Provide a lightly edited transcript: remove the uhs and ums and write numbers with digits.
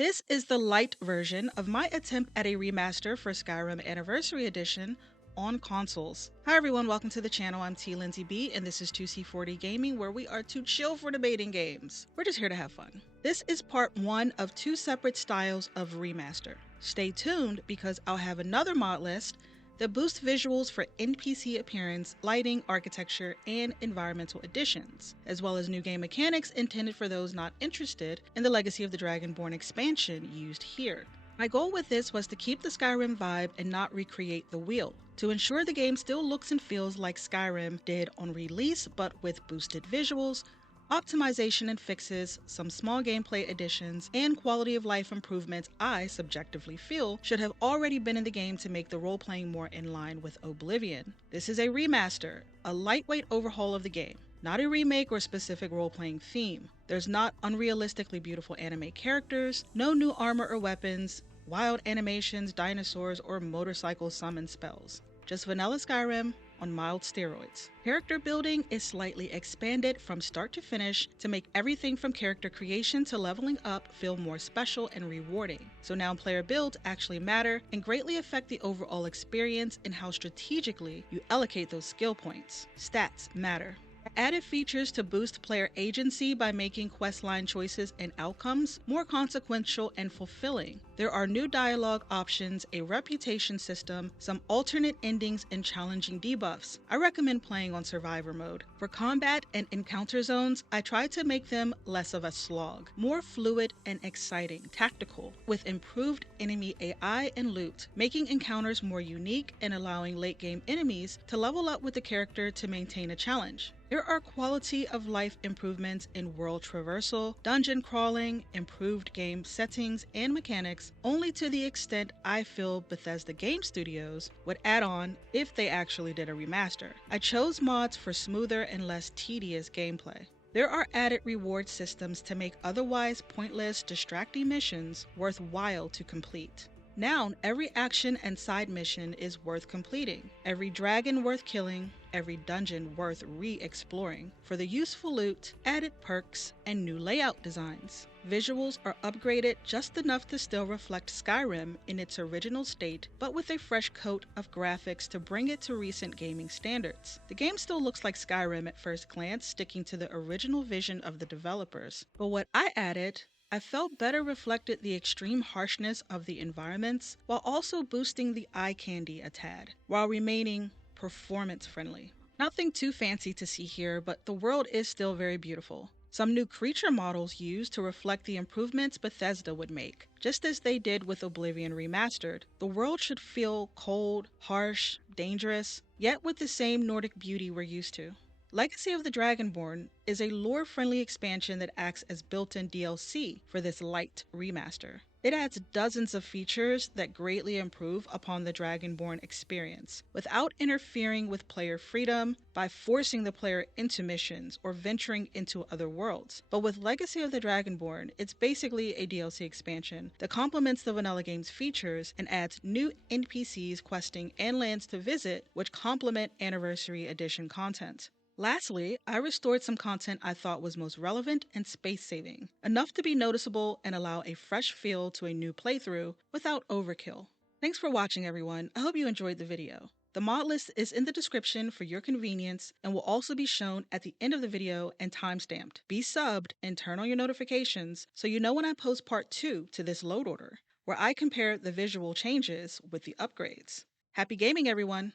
This is the light version of my attempt at a remaster for Skyrim Anniversary Edition on consoles. Hi everyone, welcome to the channel. I'm T Lindsay B and this is 2C40 Gaming, where we are too chill for debating games. We're just here to have fun. This is part one of two separate styles of remaster. Stay tuned because I'll have another mod list that boosts visuals for NPC appearance, lighting, architecture, and environmental additions, as well as new game mechanics intended for those not interested in the Legacy of the Dragonborn expansion used here. My goal with this was to keep the Skyrim vibe and not recreate the wheel, to ensure the game still looks and feels like Skyrim did on release, but with boosted visuals, optimization and fixes, some small gameplay additions, and quality of life improvements I subjectively feel should have already been in the game to make the role-playing more in line with Oblivion. This is a remaster, a lightweight overhaul of the game, not a remake or specific role-playing theme. There's not unrealistically beautiful anime characters, no new armor or weapons, wild animations, dinosaurs, or motorcycle summon spells. Just vanilla Skyrim on mild steroids. Character building is slightly expanded from start to finish to make everything from character creation to leveling up feel more special and rewarding. So now player builds actually matter and greatly affect the overall experience and how strategically you allocate those skill points. Stats matter. Added features to boost player agency by making questline choices and outcomes more consequential and fulfilling. There are new dialogue options, a reputation system, some alternate endings, and challenging debuffs. I recommend playing on survivor mode. For combat and encounter zones, I tried to make them less of a slog, more fluid and exciting, tactical, with improved enemy AI and loot, making encounters more unique and allowing late game enemies to level up with the character to maintain a challenge. There are quality of life improvements in world traversal, dungeon crawling, improved game settings, and mechanics only to the extent I feel Bethesda Game Studios would add on if they actually did a remaster. I chose mods for smoother and less tedious gameplay. There are added reward systems to make otherwise pointless, distracting missions worthwhile to complete. Now, every action and side mission is worth completing, every dragon worth killing, every dungeon worth re-exploring, for the useful loot, added perks, and new layout designs. Visuals are upgraded just enough to still reflect Skyrim in its original state, but with a fresh coat of graphics to bring it to recent gaming standards. The game still looks like Skyrim at first glance, sticking to the original vision of the developers. But what I added, I felt better reflected the extreme harshness of the environments while also boosting the eye candy a tad, while remaining performance friendly. Nothing too fancy to see here, but the world is still very beautiful. Some new creature models used to reflect the improvements Bethesda would make. Just as they did with Oblivion Remastered, the world should feel cold, harsh, dangerous, yet with the same Nordic beauty we're used to. Legacy of the Dragonborn is a lore-friendly expansion that acts as built-in DLC for this light remaster. It adds dozens of features that greatly improve upon the Dragonborn experience, without interfering with player freedom by forcing the player into missions or venturing into other worlds. But with Legacy of the Dragonborn, it's basically a DLC expansion that complements the vanilla game's features and adds new NPCs, questing, and lands to visit, which complement Anniversary Edition content. Lastly, I restored some content I thought was most relevant and space-saving, enough to be noticeable and allow a fresh feel to a new playthrough without overkill. Thanks for watching, everyone. I hope you enjoyed the video. The mod list is in the description for your convenience and will also be shown at the end of the video and timestamped. Be subbed and turn on your notifications so you know when I post part 2 to this load order, where I compare the visual changes with the upgrades. Happy gaming, everyone!